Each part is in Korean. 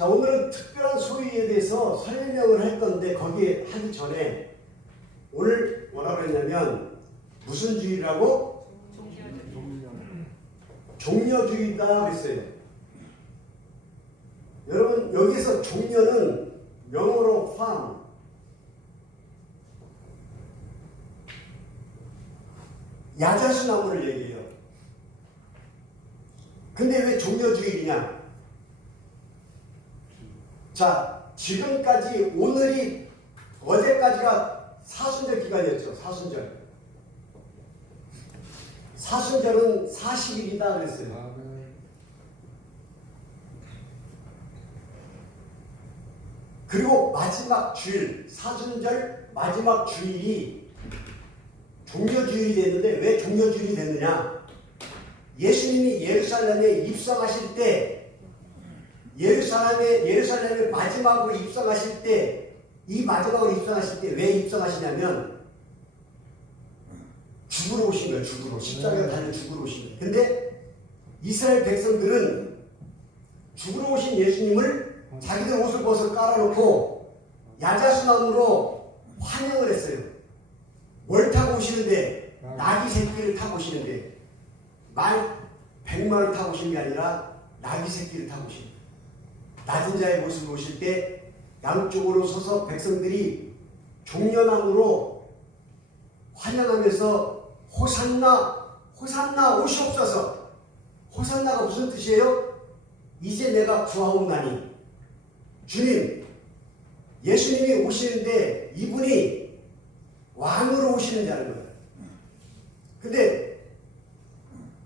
자, 오늘은 특별한 소유에 대해서 설명을 할 건데 거기에 하기 전에 오늘 뭐라고 했냐면 무슨 주의라고? 종려주의다 그랬어요. 여러분 여기서 종려는 영어로 farm, 야자수 나무를 얘기해요. 근데 왜 종려주의냐? 자, 지금까지 오늘이 어제까지가 사순절 기간이었죠. 사순절. 사순절은 40일이다 그랬어요. 그리고 마지막 주일, 사순절 마지막 주일이 종려주일이 됐는데 왜 종려주일이 됐느냐? 예수님이 예루살렘에 입성하실 때 예루살렘에 마지막으로 입성하실 때 이 마지막으로 입성하실 때 왜 입성하시냐면 죽으러 오신 거예요. 죽으러. 십자가에 달려 죽으러 오신 거예요. 근데 이스라엘 백성들은 죽으러 오신 예수님을 자기들 옷을 벗어 깔아놓고 야자수나무로 환영을 했어요. 뭘 타고 오시는데? 나귀 새끼를 타고 오시는데 말 100마를 타고 오시는 게 아니라 나귀 새끼를 타고 오시는 거예요. 낮은 자의 모습을 오실 때 양쪽으로 서서 백성들이 종려나무로 환영하면서 호산나 호산나 오시옵소서. 호산나가 무슨 뜻이에요? 이제 내가 구하옵나니. 주님, 예수님이 오시는데 이분이 왕으로 오시는 자는 거예요. 근데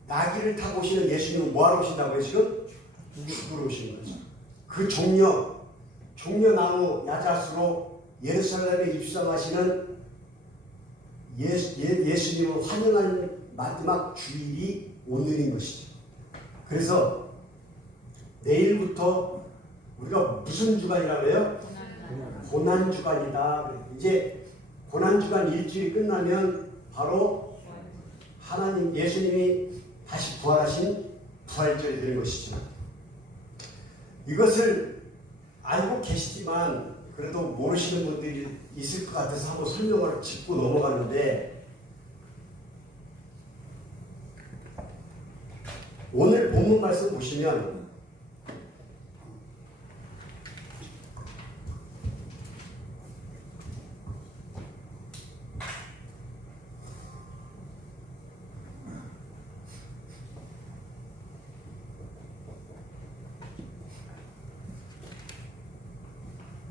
나귀를 타고 오시는 예수님은 뭐하러 오신다고요? 지금 죽으러 오시는 거죠. 그 종려나무 야자수로 예루살렘에 입성하시는 예수님을 환영하는 마지막 주일이 오늘인 것이죠. 그래서 내일부터 우리가 무슨 주간이라고 해요? 고난주간이다. 이제 고난주간 일주일이 끝나면 바로 하나님 예수님이 다시 부활하신 부활절이 되는 것이죠. 이것을 알고 계시지만 그래도 모르시는 분들이 있을 것 같아서 한번 설명을 짚고 넘어가는데, 오늘 본문 말씀 보시면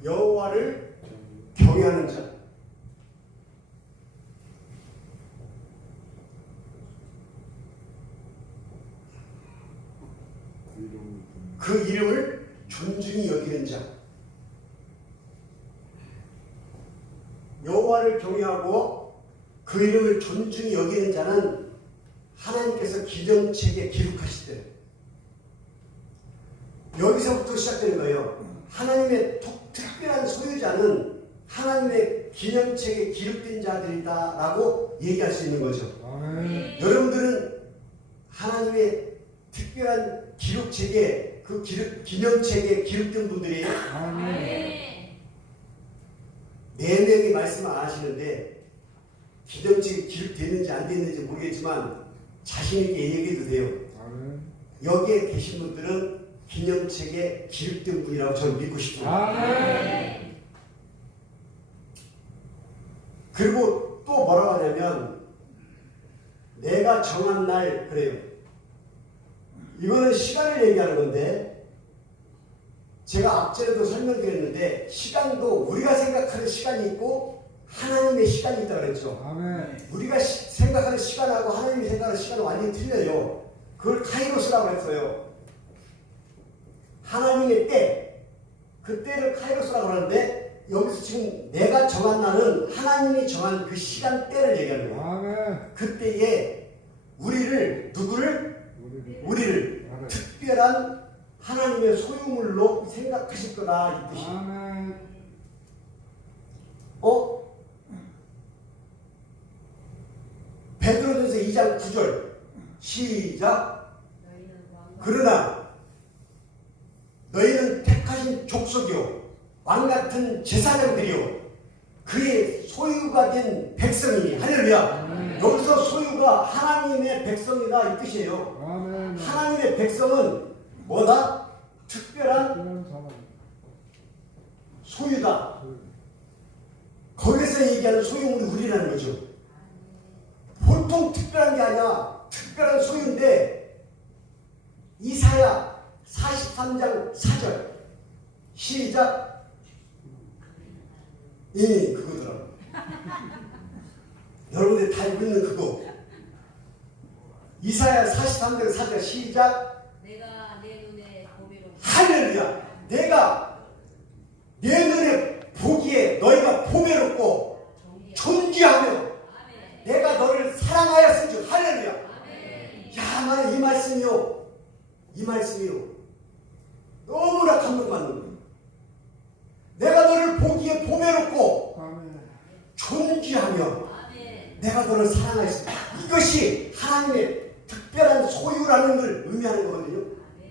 여호와를 경외하는 자, 그 이름을 존중히 여기는 자, 여호와를 경외하고 그 이름을 존중히 여기는 자는 하나님께서 기념책에 기록하실 때 여기서부터 시작되는 거예요. 하나님의 특별한 소유자는 하나님의 기념책에 기록된 자들이다 라고 얘기할 수 있는 거죠. 여러분들은 하나님의 특별한 기록책에 그 기념책에 기록된 분들이에요. 네 명이 말씀을 안 하시는데 기념책에 기록됐는지 안 됐는지 모르겠지만 자신있게 얘기해도 돼요. 여기에 계신 분들은 기념책에 기록된 분이라고 저는 믿고 싶습니다. 그리고 또 뭐라고 하냐면 내가 정한 날, 그래요. 이거는 시간을 얘기하는 건데 제가 앞전에도 설명드렸는데 시간도 우리가 생각하는 시간이 있고 하나님의 시간이 있다고 그랬죠. 우리가 생각하는 시간하고 하나님이 생각하는 시간은 완전히 틀려요. 그걸 카이로스라고 했어요. 하나님의 때, 그 때를 카이로스라고 하는데 여기서 지금 내가 정한 날은 하나님이 정한 그 시간대를 얘기하는 거예요. 그때에 우리를 특별한 하나님의 소유물로 생각하실 거다 이 뜻이. 베드로전서 2장 9절 시작. 그러나 너희는 택하신 택하신 족속이요 왕 같은 제사장들이요 그의 소유가 된 백성이니 할렐루야. 여기서 소유가 하나님의 백성이다 이 뜻이에요. 하나님의 백성은 뭐다? 특별한 소유다. 거기서 얘기하는 소유물이 우리라는 거죠. 보통 특별한 게 아니야. 특별한 소유인데 이사야 43장 4절 시작. 그거더라고. 여러분들이 다 읽고 있는 그거. 이사야 43장 4절 시작. 내가 내 눈에 보기로 할렐루야. 내가 내 눈에 보기에 너희가 보배롭고 존귀하며 내가 너를 사랑하였은즉 할렐루야. 야, 나는 이 말씀이요. 이 말씀이요. 너무나 감동받는 거예요. 내가 너를 보기에 보배롭고 존귀하며 내가 너를 사랑하였습니다. 이것이 하나님의 특별한 소유라는 걸 의미하는 거거든요.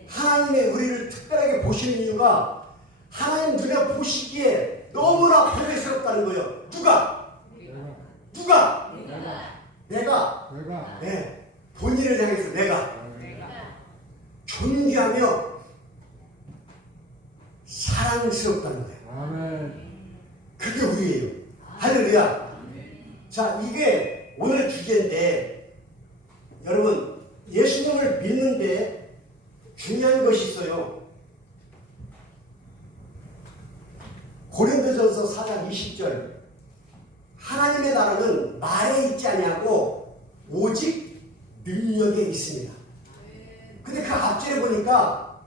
하나님의 우리를 특별하게 보시는 이유가 하나님 눈에 보시기에 너무나 보배스럽다는 거예요. 누가? 내가. 네. 본인을 향해서 내가 존귀하며 사랑스럽다는 거예요. 그게 우리예요. 할렐루야. 자, 이게 오늘 주제인데 여러분 예수님을 믿는데 중요한 것이 있어요. 고린도전서 4장 20절 하나님의 나라는 말에 있지 아니하고 오직 능력에 있습니다. 근데 그 앞절에 보니까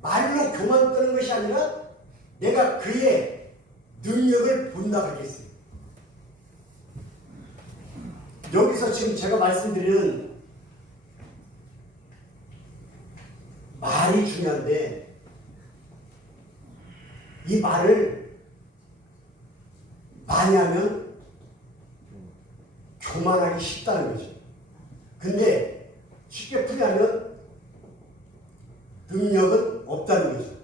말로 교만 떠는 것이 아니라 내가 그의 능력을 본다 그랬어요. 여기서 지금 제가 말씀드리는 말이 중요한데 이 말을 많이 하면 교만하기 쉽다는 거죠. 근데 쉽게 풀이하면 능력은 없다는 거죠.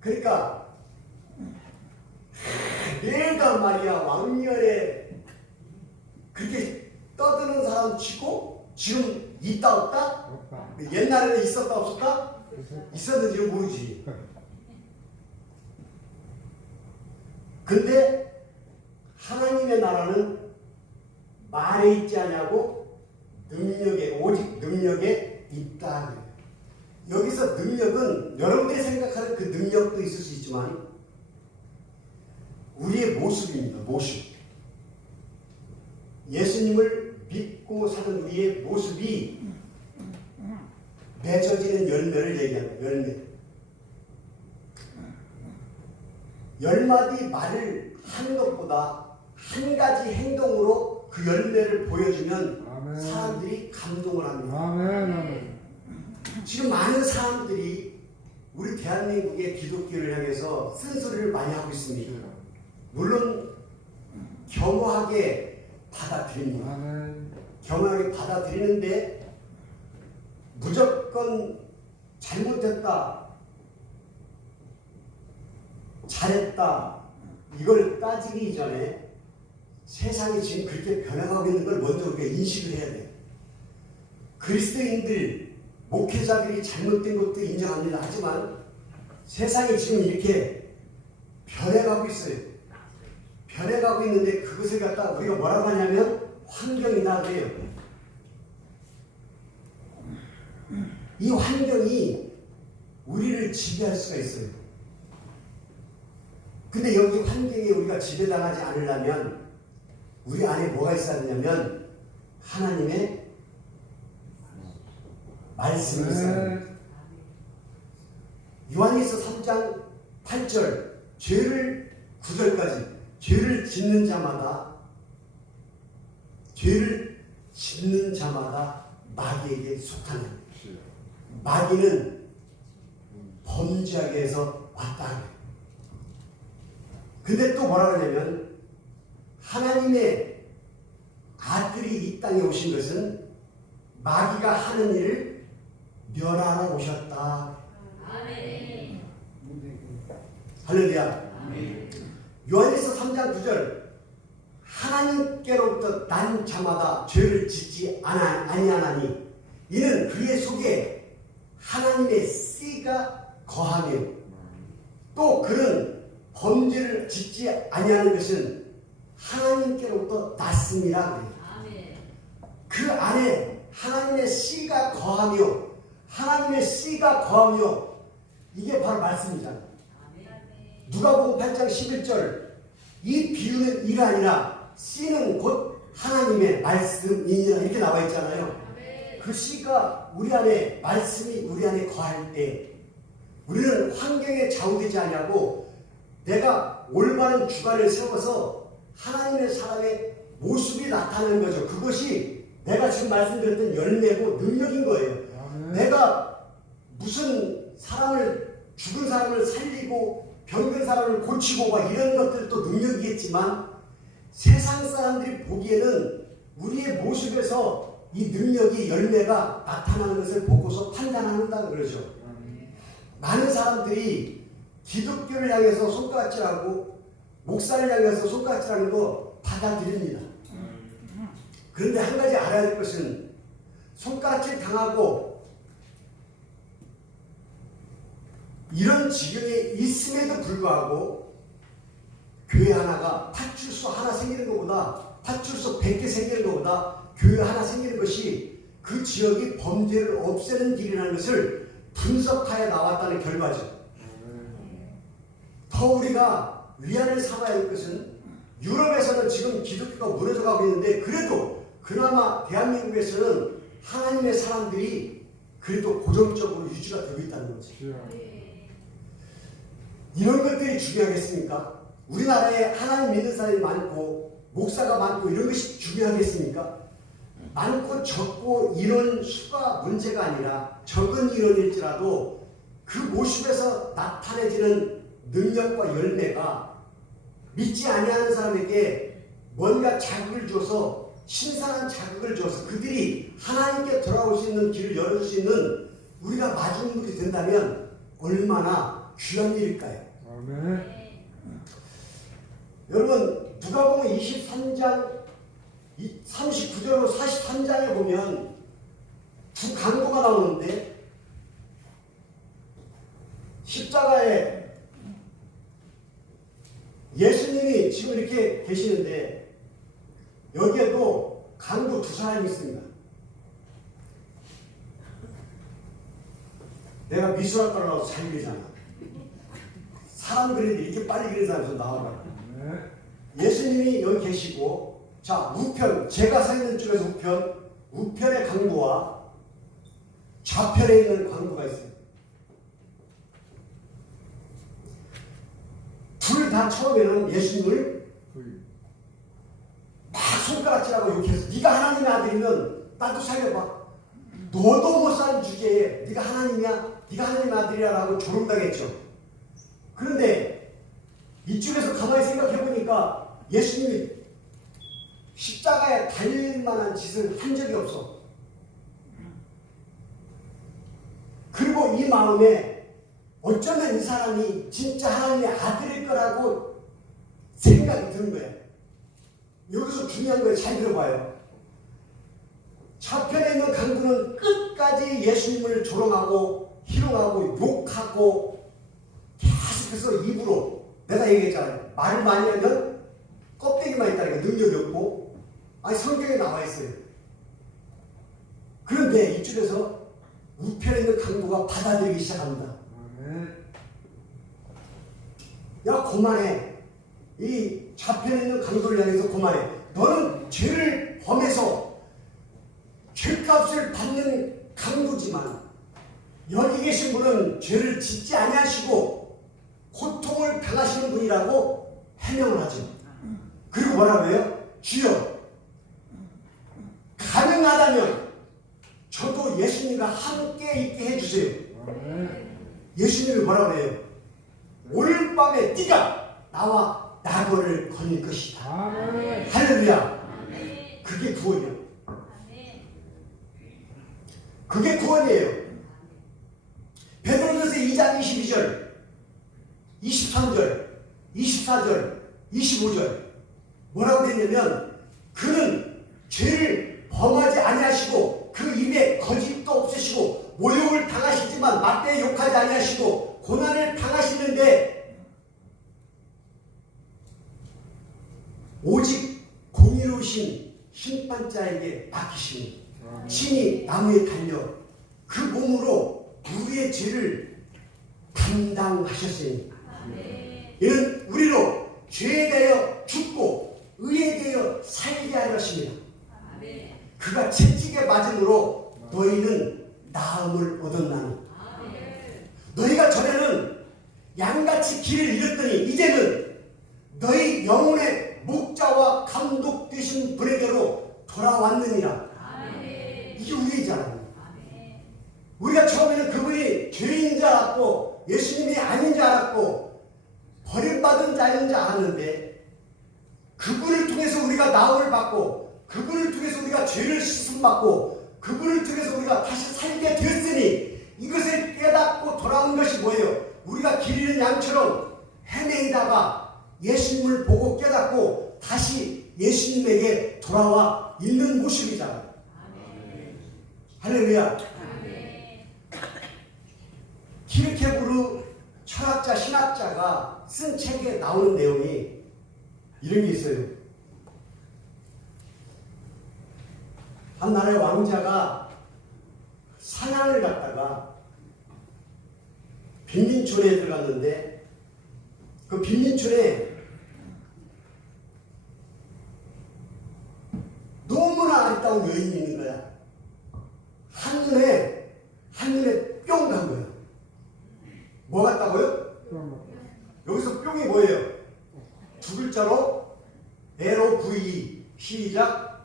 그러니까 내가 말이야 왕년에 그렇게 떠드는 사람 치고 지금 있다 없다? 옛날에는 있었다 없었다? 있었는지 모르지. 근데 하나님의 나라는 말에 있지 않냐고 능력에 오직 능력에 있다. 여기서 능력은 여러분들이 생각하는 그 능력도 있을 수 있지만 우리의 모습입니다. 모습. 예수님을 믿고 사는 우리의 모습이 맺어지는 열매를 얘기합니다. 열매. 10마디 말을 하는 것보다 한 가지 행동으로 그 열매를 보여주면 아멘. 사람들이 감동을 합니다. 아멘. 지금 많은 사람들이 우리 대한민국의 기독교를 향해서 쓴소리를 많이 하고 있습니다. 물론 겸허하게 받아들입니다. 겸허하게 받아들이는데 무조건 잘못했다, 잘했다 이걸 따지기 전에 세상이 지금 그렇게 변해가고 있는 걸 먼저 우리가 인식을 해야 돼요. 그리스도인들, 목회자들이 잘못된 것도 인정합니다. 하지만 세상이 지금 이렇게 변해가고 있어요. 변해가고 있는데 그것을 갖다 우리가 뭐라고 하냐면 환경이다 그래요. 이 환경이 우리를 지배할 수가 있어요. 근데 여기 환경에 우리가 지배당하지 않으려면 우리 안에 뭐가 있어야 되냐면 하나님의 말씀이 있어야 돼요. 요한일서 3장 8절 죄를 9절까지 죄를 짓는 자마다 마귀에게 속하는 마귀는 범죄하게 해서 왔다. 근데 또 뭐라고 하냐면 하나님의 아들이 이 땅에 오신 것은 마귀가 하는 일을 멸하러 오셨다. 아멘. 할렐루야. 요한일서 3장 9절 하나님께로부터 난 자마다 죄를 짓지 아니하나니 이는 그의 속에 하나님의 씨가 거하며 또 그는 범죄를 짓지 아니하는 것은 하나님께로부터 났습니다. 그 안에 하나님의 씨가 거하며 하나님의 씨가 거하며 이게 바로 말씀이잖아요. 누가복음 8장 11절 이 비유는 이가 아니라 씨는 곧 하나님의 말씀이니라 이렇게 나와 있잖아요. 그 씨가 우리 안에 말씀이 우리 안에 거할 때 우리는 환경에 좌우되지 아니하고 내가 올바른 주관을 세워서 하나님의 사람의 모습이 나타나는 거죠. 그것이 내가 지금 말씀드렸던 열매고 능력인 거예요. 내가 무슨 죽은 사람을 살리고 병든 사람을 고치고 막 이런 것들도 능력이겠지만 세상 사람들이 보기에는 우리의 모습에서 이 능력이 열매가 나타나는 것을 보고서 판단한다 그러죠. 많은 사람들이 기독교를 향해서 손가락질하고 목사를 향해서 손가락질하는 거 받아들입니다. 그런데 한 가지 알아야 될 것은 손가락질 당하고 이런 지경에 있음에도 불구하고 교회 하나가 파출소 하나 생기는 것보다 파출소 100개 생기는 것보다 교회 하나 생기는 것이 그 지역이 범죄를 없애는 길이라는 것을 분석하여 나왔다는 결과죠. 더 우리가 위안을 삼아야 할 것은 유럽에서는 지금 기독교가 무너져가고 있는데 그래도 그나마 대한민국에서는 하나님의 사람들이 그래도 고정적으로 유지가 되고 있다는 거지. 이런 것들이 중요하겠습니까? 우리나라에 하나님 믿는 사람이 많고 목사가 많고 이런 것이 중요하겠습니까? 많고 적고 인원 수가 문제가 아니라 적은 인원일지라도 그 모습에서 나타내지는 능력과 열매가 믿지 아니하는 사람에게 뭔가 자극을 줘서 신선한 자극을 줘서 그들이 하나님께 돌아올 수 있는 길을 열어줄 수 있는 우리가 마중물이 된다면 얼마나 귀한 일일까요? 아멘. 여러분 누가복음 23장 39절로 43장에 보면 두 강도가 나오는데 십자가에 예수님이 지금 이렇게 계시는데 여기에도 강도 두 사람이 있습니다. 내가 미술학과를 나와서 잘 그리잖아. 사람 그리는데 이렇게 빨리 그리는 사람이 나와라. 예수님이 여기 계시고 자 우편 제가 서 있는 쪽에서 우편의 강도와 좌편에 있는 강도가 있어요. 둘 다 처음에는 예수님을 막 손가락질하고 욕해서 네가 하나님의 아들이면 나도 살려봐. 너도 못 사는 주제에 네가 하나님이야? 네가 하나님의 아들이야라고 조롱당했죠. 그런데 이쪽에서 가만히 생각해보니까 예수님이 십자가에 달릴 만한 짓을 한 적이 없어. 그리고 이 마음에 어쩌면 이 사람이 진짜 하나님의 아들일 거라고 생각이 드는 거예요. 여기서 중요한 거예요. 잘 들어봐요. 좌편에 있는 강도는 끝까지 예수님을 조롱하고 희롱하고 욕하고 계속해서 입으로 내가 얘기했잖아요. 말을 많이 하면 껍데기만 있다니까 능력이 없고 아니 성경에 나와 있어요. 그런데 이쪽에서 우편에 있는 강도가 받아들이기 시작합니다. 야 그만해. 이 좌편에 있는 강도를 향해서 그만해. 너는 죄를 범해서 죄값을 받는 강도지만 여기 계신 분은 죄를 짓지 아니하시고 고통을 당하시는 분이라고 해명을 하죠. 그리고 뭐라고 해요? 주여 가능하다면 저도 예수님과 함께 있게 해주세요. 예수님이 뭐라고 해요? 오늘 밤에 네가 나와 낙원을 거닐 것이다. 할렐루야. 그게 구원이에요. 그게 구원이에요. 베드로전서 2장 22절 23절, 24절, 25절 뭐라고 됐냐면 그는 죄를 범하지 아니하시고 그 입에 거짓도 없으시고 모욕을 당하시지만 맞대 욕하지 아니하시고 고난을 당하시는데 오직 공의로우신 심판자에게 맡기시니 친히 나무에 달려 그 몸으로 우리의 죄를 담당하셨으니 이는 우리로 죄에 대하여 죽고 의에 대하여 살게 하려 하십니다. 그가 채찍에 맞음으로 너희는 나음을 얻었나니 너희가 전에는 양같이 길을 잃었더니 이제는 너희 영혼의 목자와 감독 되신 분에게로 돌아왔느니라. 이게 우리잖아요. 우리가 처음에는 그분이 죄인인 줄 알았고 예수님이 아닌 줄 알았고 버림받은 자인 줄 알았는데 그분을 통해서 우리가 나음을 받고 그분을 통해서 우리가 죄를 씻음받고 그분을 통해서 우리가 다시 살게 되었으니 이것을 깨닫고 돌아온 것이 뭐예요? 우리가 길 잃은 양처럼 헤매이다가 예수님을 보고 깨닫고 다시 예수님에게 돌아와 있는 모습이잖아요. 할렐루야. 키르케고르 철학자, 신학자가 쓴 책에 나오는 내용이 이런 게 있어요. 한 나라의 왕자가 사냥을 갔다가 빈민촌에 들어갔는데 그 빈민촌에 너무나 아름다운 여인이 있는 거야. 한눈에 뿅 간 거야. 뭐 같다고요? 여기서 뿅이 뭐예요? 두 글자로 LOVE 시작.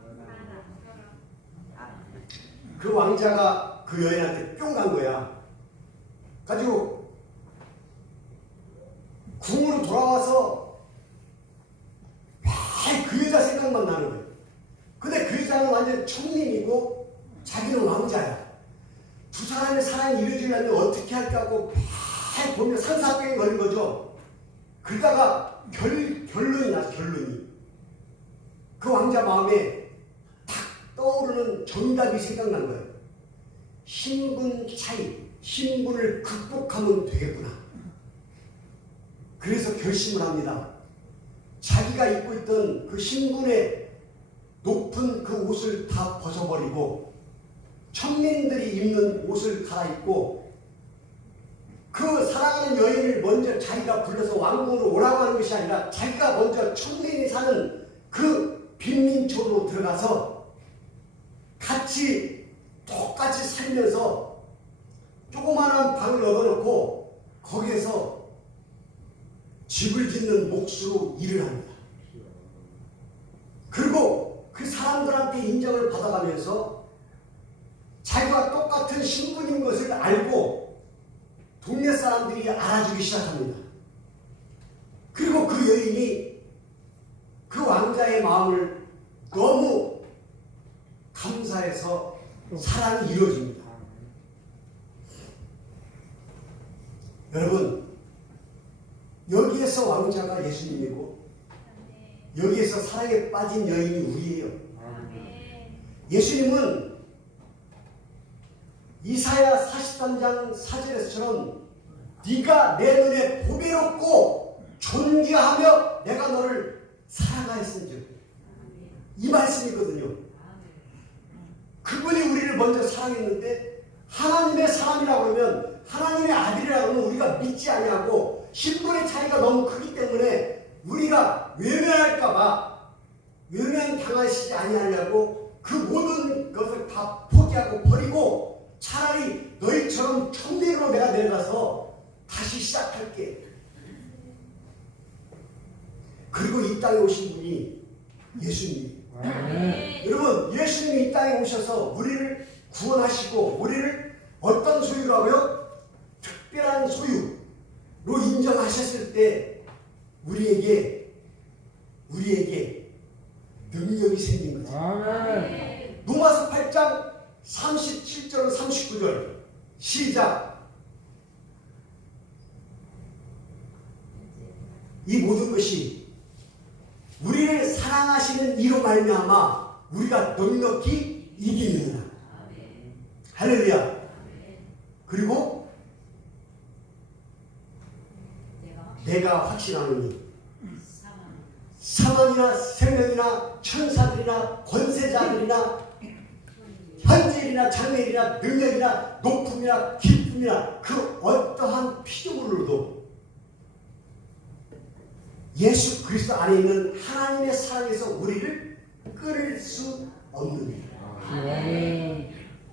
그 왕자가 그 여인한테 뿅 간 거야. 가지고 궁으로 돌아와서 매일 그 여자 생각만 나는 거예요. 근데 그 여자는 완전 천민이고 자기는 왕자야. 두 사람의 사랑이 이루어지려면 어떻게 할까 하고 매일 보면 상사병이 걸린 거죠. 그러다가 결론이 나서 결론이 그 왕자 마음에 탁 떠오르는 정답이 생각난 거예요. 신분 차이, 신분을 극복하면 되겠구나. 그래서 결심을 합니다. 자기가 입고 있던 그 신분의 높은 그 옷을 다 벗어버리고 천민들이 입는 옷을 갈아입고 그 사랑하는 여인을 먼저 자기가 불러서 왕궁으로 오라고 하는 것이 아니라 자기가 먼저 천민이 사는 그 빈민촌으로 들어가서 같이 똑같이 살면서 조그마한 방을 얻어놓고 거기에서 집을 짓는 몫으로 일을 합니다. 그리고 그 사람들한테 인정을 받아가면서 자기와 똑같은 신분인 것을 알고 동네 사람들이 알아주기 시작합니다. 그리고 그 여인이 그 왕자의 마음을 너무 감사해서 사랑이 이루어집니다. 여러분, 여기에서 왕자가 예수님이고 여기에서 사랑에 빠진 여인이 우리예요. 예수님은 이사야 43장 4절에서처럼 네가 내 눈에 보배롭고 존귀하며 내가 너를 사랑하였은즉 이 말씀이거든요. 그분이 우리를 먼저 사랑했는데 하나님의 사람이라고 하면 하나님의 아들이라고 하면 우리가 믿지 아니하고 신분의 차이가 너무 크기 때문에 우리가 외면할까봐 외면 당하시지 아니하려고 그 모든 것을 다 포기하고 버리고 차라리 너희처럼 천민으로 내가 내려가서 다시 시작할게. 그리고 이 땅에 오신 분이 예수님. 여러분, 예수님이 이 땅에 오셔서 우리를 구원하시고 우리를 어떤 소유로 하고요? 특별한 소유로 인정하셨을 때 우리에게 능력이 생긴 거죠. 로마서 8장 37절 39절 시작. 이 모든 것이 우리를 사랑하시는 이로 말미암아 우리가 넉넉히 이기느니라. 할렐루야. 그리고 내가 확신하노니 사망이나 생명이나 천사들이나 권세자들이나 현재일이나 장래일이나 능력이나 높음이나 깊음이나 그 어떠한 피조물로도 예수 그리스도 안에 있는 하나님의 사랑에서 우리를 끊을 수 없느니라.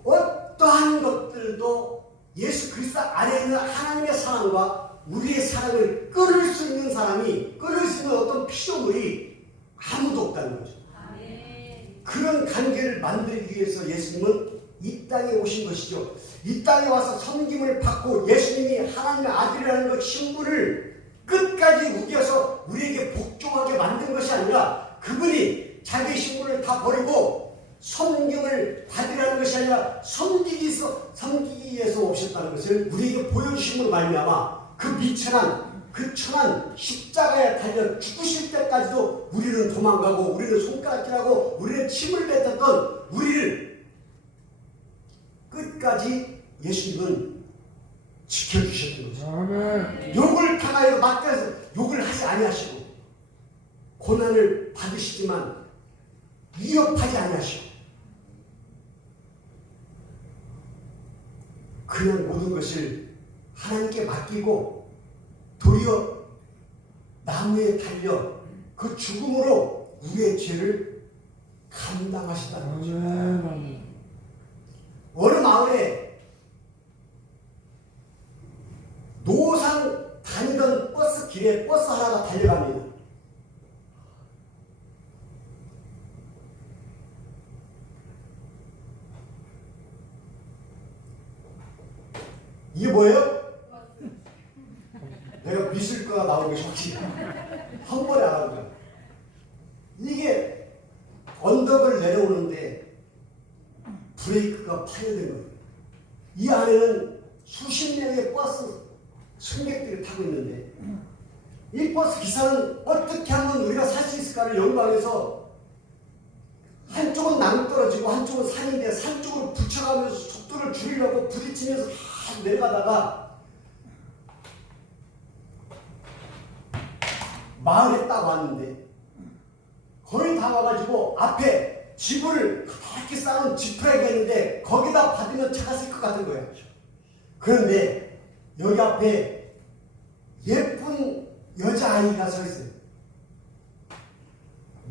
어떠한 것들도 예수 그리스도 안에 있는 하나님의 사랑과 우리의 사랑을 끊을 수 있는 사람이, 끊을 수 있는 어떤 피조물이 아무도 없다는 거죠. 그런 관계를 만들기 위해서 예수님은 이 땅에 오신 것이죠. 이 땅에 와서 섬김을 받고 예수님이 하나님의 아들이라는 것 신분을 끝까지 우겨서 우리에게 복종하게 만든 것이 아니라 그분이 자기 신분을 다 버리고 섬김을 받으라는 것이 아니라 섬기기 위해서 오셨다는 것을 우리에게 보여주심으로 말미암아 그 미천한 그 천한 십자가에 달려 죽으실 때까지도 우리는 도망가고 우리는 손가락질하고 우리는 침을 뱉었던 우리를 끝까지 예수님은 지켜주셨던 거죠. 아멘. 욕을 당하여 맞대서 욕을 하지 아니하시고 고난을 받으시지만 위협하지 아니하시고 그냥 모든 것을 하나님께 맡기고 도리어 나무에 달려 그 죽음으로 우리의 죄를 감당하시다는 거죠. 어느 마을에 노상 다니던 버스 길에 버스 하나가 달려갑니다. 이게 뭐예요? 내가 미술과가 나오는 것이 확실히 한 번에 알아보자. 이게 언덕을 내려오는데 브레이크가 파열된 거예요. 이 안에는 수십 명의 버스 승객들이 타고 있는데 이 버스 기사는 어떻게 하면 우리가 살 수 있을까를 연구하면서 한쪽은 낭떠러지고 한쪽은 산인데 산 쪽으로 붙여가면서 속도를 줄이려고 부딪히면서 내려가다가 마을에 딱 왔는데 거의 다 와가지고 앞에 지붕을 그렇게 쌓은 지프라기가 있는데 거기다 받으면 차가 쓸 것 같은 거예요. 그런데 여기 앞에 예쁜 여자아이가 서 있어요.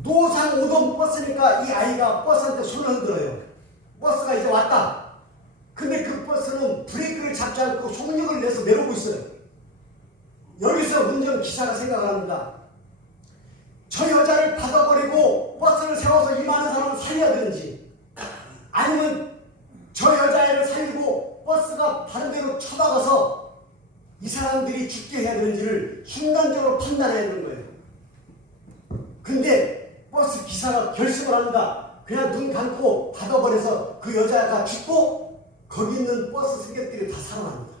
노상 오던 버스니까 이 아이가 버스한테 손을 흔들어요. 버스가 이제 왔다. 근데 그 버스는 브레이크를 잡지 않고 속력을 내서 내려오고 있어요. 여기서 운전기사가 생각합니다. 저 여자를 받아버리고 버스를 세워서 이 많은 사람을 살려야 되는지 아니면 저 여자애를 살리고 버스가 다른 데로 쳐다봐서 이 사람들이 죽게 해야 되는지를 순간적으로 판단해야 되는 거예요. 근데 버스 기사가 결심을 합니다. 그냥 눈 감고 받아버려서 그 여자가 죽고 거기 있는 버스 승객들이 다 살아납니다.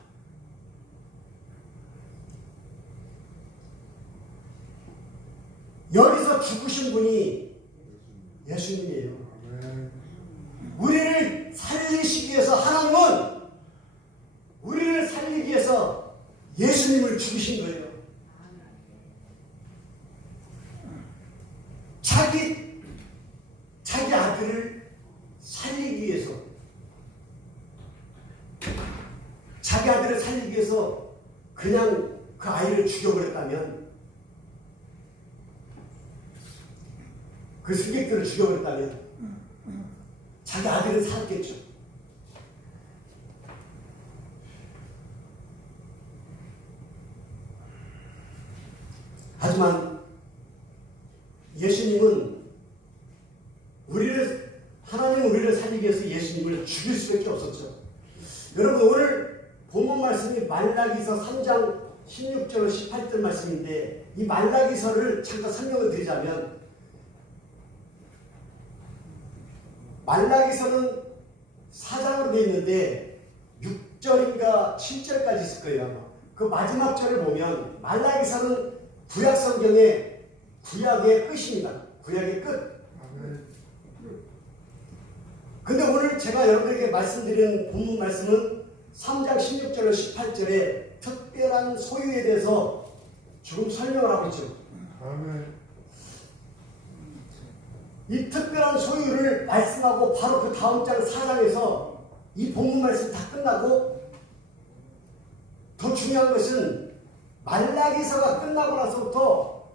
여기서 죽으신 분이 예수님이에요. 우리를 살리시기 위해서 하나님은 우리를 살리기 위해서 예수님을 죽이신 거예요. 자기 아들을 살리기 위해서 자기 아들을 살리기 위해서 그냥 그 아이를 죽여버렸다면 그 승객들을 죽여버렸다면 자기 아들은 살았겠죠. 하지만 예수님은 하나님은 우리를 살리기 위해서 예수님을 죽일 수밖에 없었죠. 여러분 오늘 본문 말씀이 말라기서 3장 16절 18절 말씀인데 이 말라기서를 잠깐 설명을 드리자면 말라기서는 4장으로 되어 있는데 6절인가 7절까지 있을 거예요. 아마. 그 마지막 절을 보면 말라기서는 구약 성경의 구약의 끝입니다. 구약의 끝. 근데 오늘 제가 여러분에게 말씀드리는 본문 말씀은 3장 16절로 18절에 특별한 소유에 대해서 조금 설명을 하고 있죠. 이 특별한 소유를 말씀하고 바로 그 다음 장 4장에서 이 본문 말씀 다 끝나고 더 중요한 것은 말라기서가 끝나고 나서부터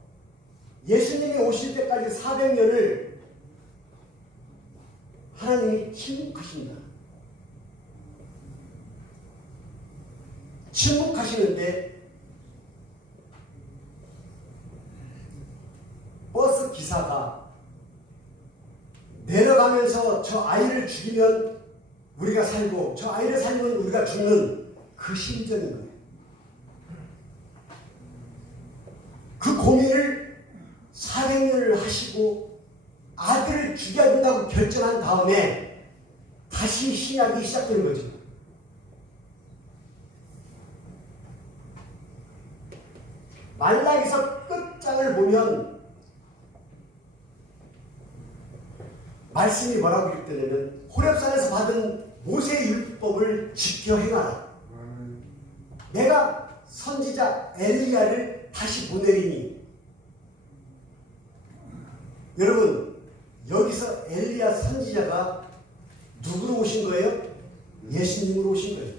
예수님이 오실 때까지 400년을 하나님이 침묵하십니다. 침묵하시는데 버스 기사가 내려가면서 저 아이를 죽이면 우리가 살고 저 아이를 살면 우리가 죽는 그 심정인 거예요. 그 고민을 400년을 하시고 아들을 죽여야 된다고 결정한 다음에 다시 신약이 시작되는 거죠. 말라기서 끝장을 보면 말씀이 뭐라고 기록되냐면 호렙산에서 받은 모세의 율법을 지켜 행하라. 내가 선지자 엘리야를 다시 보내리니. 여러분 여기서 엘리야 선지자가 누구로 오신 거예요? 예수님으로 오신 거예요.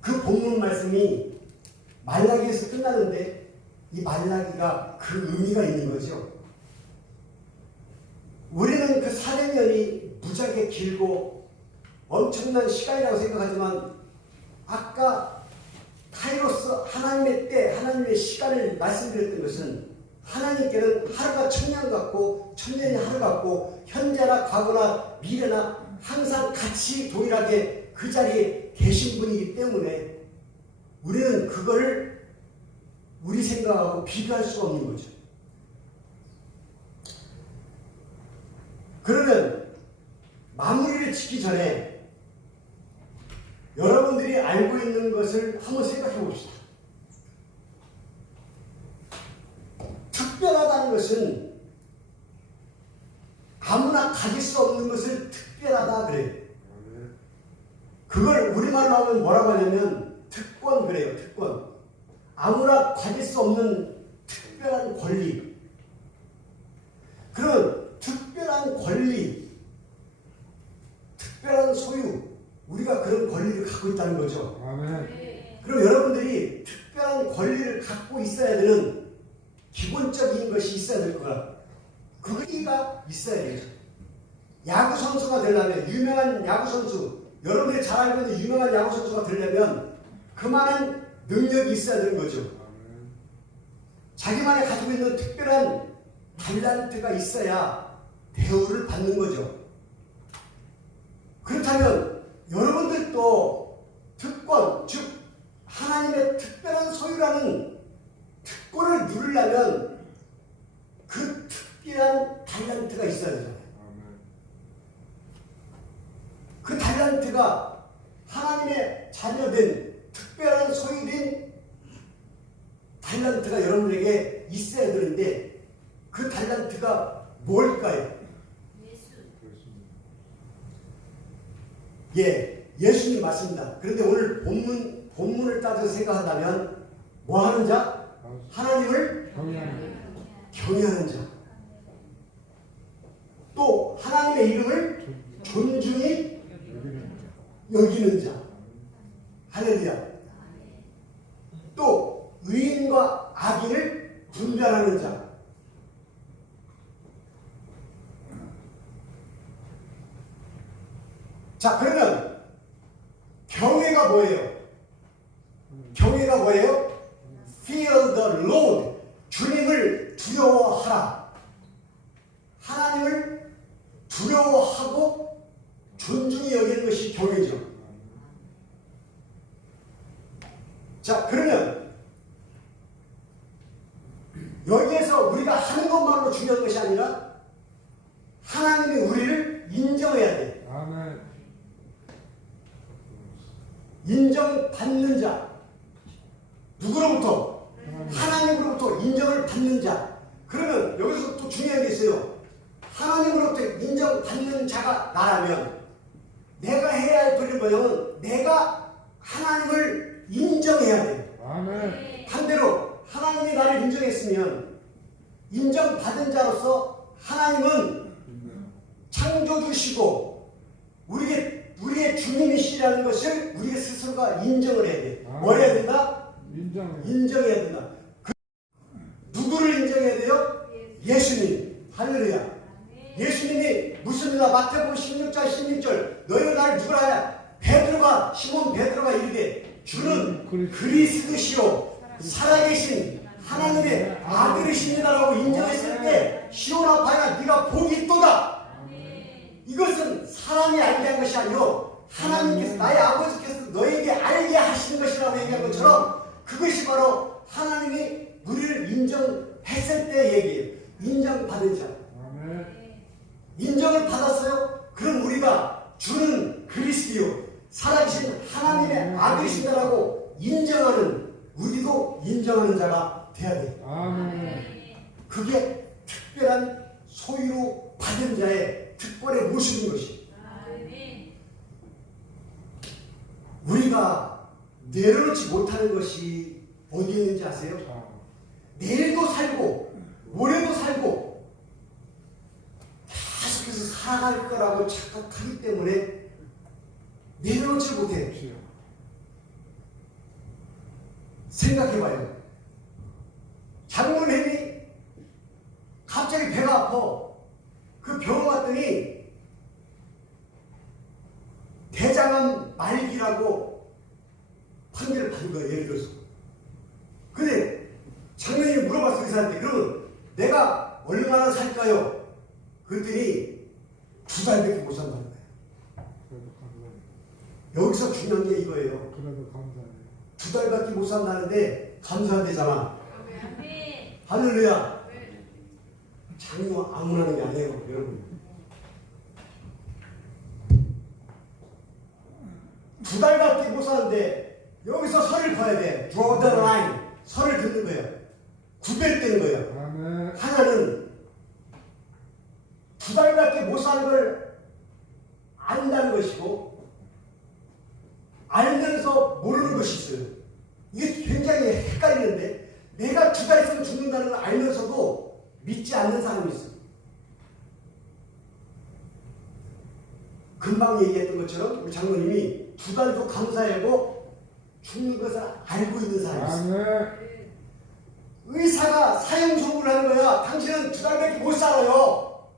그 본문 말씀이 말라기에서 끝나는데 이 말라기가 그 의미가 있는 거죠. 우리는 그 400년이 무지하게 길고 엄청난 시간이라고 생각하지만 아까 카이로스 하나님의 때 하나님의 시간을 말씀드렸던 것은 하나님께는 하루가 천년 같고 천년이 하루 같고 현재나 과거나 미래나 항상 같이 동일하게 그 자리에 계신 분이기 때문에 우리는 그거를 우리 생각하고 비교할 수가 없는 거죠. 그러면 마무리를 짓기 전에 여러분들이 알고 있는 것을 한번 생각해 봅시다. 특별하다는 것은 아무나 가질 수 없는 것을 특별하다 그래요. 그걸 우리말로 하면 뭐라고 하냐면 특권 그래요. 특권. 아무나 가질 수 없는 특별한 권리. 그런 특별한 권리, 특별한 소유, 우리가 그런 권리를 갖고 있다는 거죠. 그럼 여러분들이 특별한 권리를 갖고 있어야 되는 기본적인 것이 있어야 될 거라. 그거가 있어야 되죠. 야구 선수가 되려면 유명한 야구 선수, 여러분들이 잘 알고 있는 유명한 야구 선수가 되려면 그만한 능력이 있어야 되는 거죠. 자기만이 가지고 있는 특별한 탤런트가 있어야 대우를 받는 거죠. 그렇다면 여러분들도 특권, 즉 하나님의 특별한 소유라는 특권을 누리려면 그 특별한 탤런트가 있어야 되잖아요. 그 탤런트가 하나님의 자녀된 특별한 소유된 탤런트가 여러분에게 있어야 되는데 그 탤런트가 뭘까요? 예수님 맞습니다. 그런데 오늘 본문을 따져서 생각한다면 뭐 하는 자? 하나님을 경외하는 자. 또 하나님의 이름을 존중히 여기는 자. 할렐루야. 또 의인과 악인을 분별하는 자. 자, 그러면 경외가 뭐예요? 경외가 뭐예요? Fear the Lord. 주님을 두려워하라. 하나님을 두려워하고 존중히 여기는 것이 경외죠. 자, 그러면 여기에서 우리가 하는 것만으로 중요한 것이 아니라 하나님이 우리를 인정해야 돼. 아멘. 인정받는 자. 누구로부터? 하나님 인정을 받는 자. 그러면 여기서 또 중요한 게 있어요. 하나님으로부터 인정받는 자가 나라면 내가 해야 할 도리는 뭐냐면 내가 하나님을 인정해야 돼요. 아멘. 반대로 하나님이 나를 인정했으면 인정받은 자로서 하나님은 창조주시고 우리의 주님이시라는 것을 우리가 스스로가 인정을 해야 돼. 뭘 해야 된다? 인정해야 된다. 누구를 인정해야 돼요? 예수님. 할렐루야. 예수님이 무슨 일이다? 마태복음 16장 16절 너희가 나를 누구라 하냐? 베드로가 시몬 베드로가 이르되 주는 그리스도시요 살아계신 하나님의 아들이십니다라고 인정했을 때 시온아 바야 네가 복이 있도다. 이것은 사람이 알게 한 것이 아니요 하나님께서 나의 아버지께서 너에게 알게 하신 것이라고 얘기한 것처럼 그것이 바로 하나님이 우리를 인정했을 때 얘기예요. 인정받은 자. 인정을 받았어요? 그럼 우리가 주는 그리스도요 살아계신 하나님의 아들이신다라고 인정하는 우리도 인정하는 자가 돼야 돼요. 그게 특별한 소유로 받은 자의 특권의 모습인 것이. 우리가 내려놓지 못하는 것이 어디에 있는지 아세요? 내일도 살고 모레도 살고 계속해서 살아갈 거라고 착각하기 때문에 내려놓지 못해. 생각해봐요. 장모님이 갑자기 배가 아파. 그 병원 갔더니 대장암 말기라고 판결을 받은 거예요. 예를 들어서. 근데 장모님이 물어봤어요. 의사한테. 그러면 내가 얼마나 살까요? 그랬더니 2달밖에 못 산다는 거예요. 여기서 중요한 게 이거예요. 그래도 감사해요. 2달밖에 못 산다는데 감사한대잖아. 할렐루야. 장모 아무나 하는 게 아니에요, 여러분. 2달밖에 못 사는데 여기서 설을 봐야 돼. Draw the line. 설을 긋는 거예요. 구별되는 거예요. 하나는 2달밖에 못 사는 걸 안다는 것이고 알면서 모르는 것이 있어요. 이게 굉장히 헷갈리는데 내가 2달 있으면 죽는다는 걸 알면서도 믿지 않는 사람이 있어요. 금방 얘기했던 것처럼 우리 장로님이 2달도 감사하고 죽는 것을 알고 있는 사람이 있어요. 의사가 사형 선고를 하는 거야. 당신은 2달밖에 못 살아요.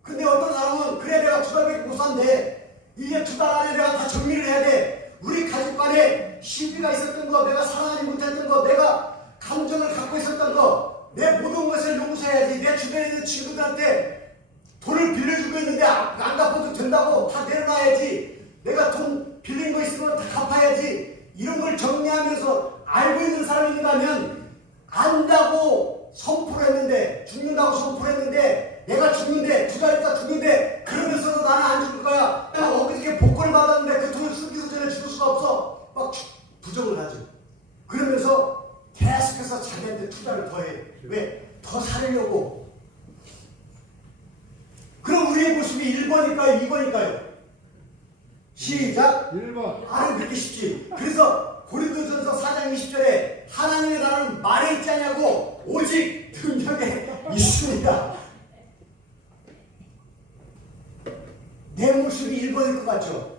근데 어떤 사람은 그래 내가 2달밖에 못 산대. 이제 2달 안에 내가 다 정리를 해야 돼. 우리 가족 간에 시비가 있었던 거, 내가 사랑하지 못했던 거, 내가 감정을 갖고 있었던 거, 내 모든 것을 용서해야지. 내 주변에 있는 친구들한테 돈을 빌려주고 있는데 안 갚아도 된다고 다 내려놔야지. 내가 돈 빌린 거 있으면 다 갚아야지. 이런 걸 정리하면서 알고 있는 사람이 있다면 안다고 선포를 했는데, 죽는다고 선포를 했는데, 내가 죽는데, 2달 있다 죽는데, 그러면서도 나는 안 죽을 거야. 내가 엊그저께 복권을 받았는데 그 돈을 숨기기 전에 죽을 수가 없어. 막 부정을 하죠. 그러면서 계속해서 자기한테 투자를 더해. 왜? 더 살려고. 그럼 우리의 모습이 1번일까요? 2번일까요? 시작. 1번. 아는 그렇게 쉽지. 그래서 고린도전서 4장 20절에 하나님의 나라는 말에 있지 않냐고 오직 능력에 있습니다. 내 모습이 1번일 것 같죠?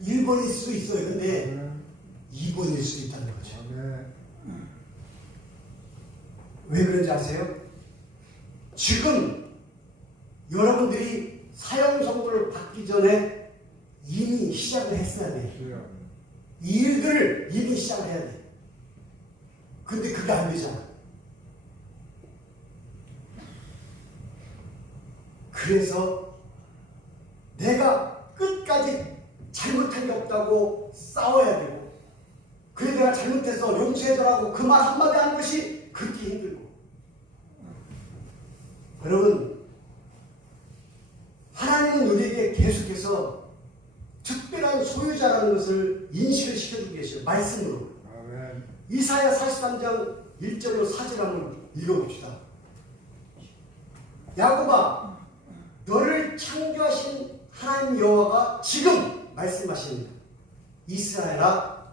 1번일 수 있어요. 근데 2번일 수 있다는 거죠. 왜 그런지 아세요? 지금 여러분들이 사형 선고를 받기 전에 이미 시작을 했어야 돼요. 이 일들을 이미 시작을 해야 돼. 근데 그게 안 되잖아. 그래서 내가 끝까지 잘못한 게 없다고 싸워야 되고, 그래 내가 잘못해서 용서해달라고 그 말 한마디 하는 것이 그렇게 힘들고. 여러분, 하나님은 우리에게 계속해서 특별한 소유자라는 것을 인식을 시켜주고 계셔요. 말씀으로. 이사야 43장 1절로 4절 한번 읽어봅시다. 야곱아, 너를 창조하신 하나님 여호와가 지금 말씀하십니다. 이스라엘아,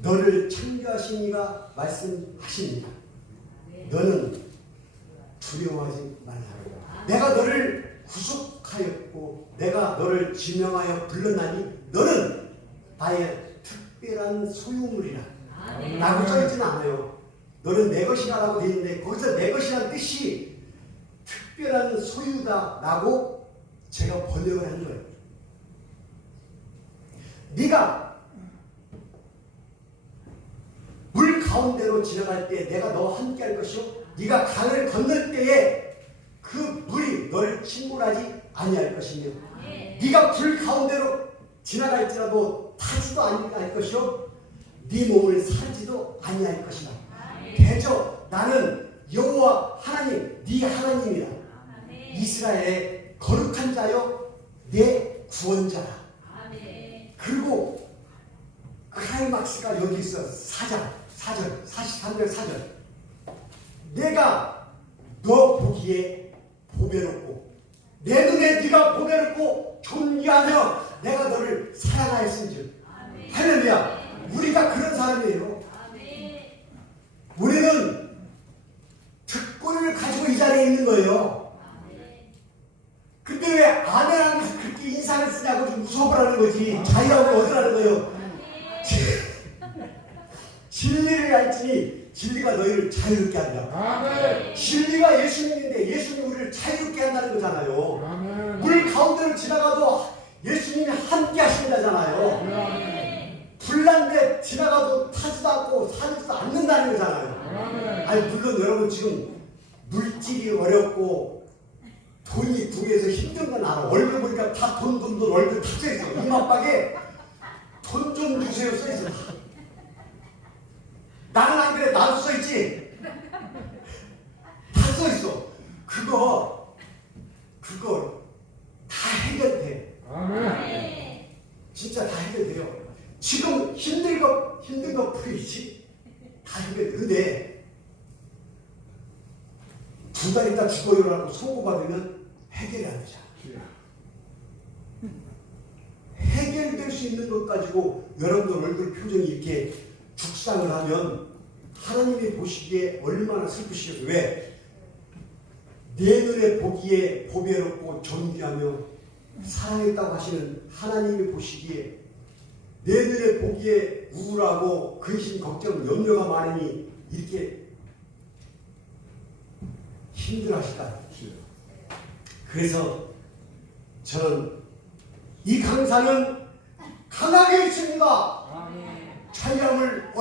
너를 창조하신 이가 말씀하십니다. 너는 두려워하지 말라. 내가 너를 구속하였고 내가 너를 지명하여 불렀나니 너는 나의 특별한 소유물이라 라고 써있지는 않아요. 너는 내 것이라 라고 되어 있는데 거기서 내 것이라는 뜻이 특별한 소유다 라고 제가 번역을 한 거예요. 네가 물 가운데로 지나갈 때 내가 너와 함께 할 것이요 네가 강을 건널 때에 그 물이 너를 침몰하지 아니할 것이며 네가 불 가운데로 지나갈지라도 타지도 아니할 것이요 네 몸을 살지도 아니할 것이다. 대저 나는 여호와 하나님 네 하나님이라. 이스라엘의 거룩한 자여 내 구원자라. 그리고 클라이막스가 여기 있어. 4절 43절 4절 내가 너 보기에 보배롭고 내 눈에 네가 보배롭고 존귀하며 내가 너를 사랑하였은즉. 할렐루야. 우리가 그런 사람이에요. 우리는 특권을 가지고 이 자리에 있는 거예요. 근데 왜 아내라는 것을 그렇게 인상을 쓰냐고 좀 무서워 하는 거지. 자유함을 얻으라는 거예요. 진리를 알지니 진리가 너희를 자유롭게 한다. 진리가 예수님인데 예수님이 우리를 자유롭게 한다는 거잖아요. 물 가운데를 지나가도 예수님이 함께 하신다잖아요. 불난데 지나가도 타지도 않고 사지도 않는다는 거잖아요. 아니 물론 여러분 지금 물질이 어렵고 돈이 구해서 힘든 건 알아. 얼굴 보니까 다 돈 얼굴 다 써있어. 이마박에 돈 좀 주세요 써있어. 나는 안 그래. 나도 써있지. 다 써있어. 그거 다 해결돼. 진짜 다 해결돼요. 지금 힘든 거 풀이지. 다 해결돼. 근데 2달 있다 죽어요라고 선고받으면 해결이 안 되잖아. 해결될 수 있는 것 가지고 여러분들 얼굴 표정이 이렇게 죽상을 하면 하나님이 보시기에 얼마나 슬프시겠어요. 왜? 내 눈에 보기에 보배롭고 존귀하며 사랑했다고 하시는 하나님이 보시기에 내 눈에 보기에 우울하고 근심, 걱정, 염려가 많으니 이렇게 힘들어하실까요? 그래서 저는 이 강사는 강하게 있습니다. 자유함을